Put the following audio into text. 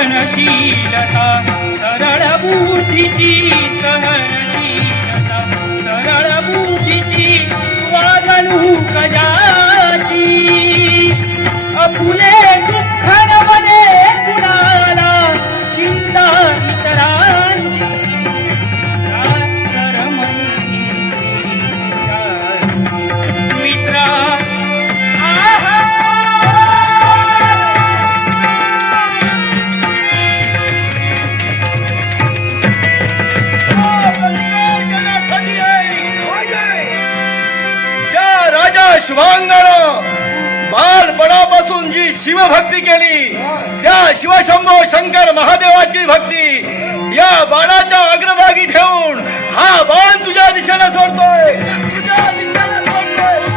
सहनशीलता सरळ बुद्धीची सहनशीलता सरळ बुद्धीची वागणूक ज्याची अपुले शुभांगानं बालपणापासून जी शिवभक्ती केली त्या शिवशंभो शंकर महादेवाची भक्ती या बाळाच्या अग्रभागी ठेवून हा बाळ तुझ्या दिशेने सोडतोय. तुझ्या दिशेने सोडतोय.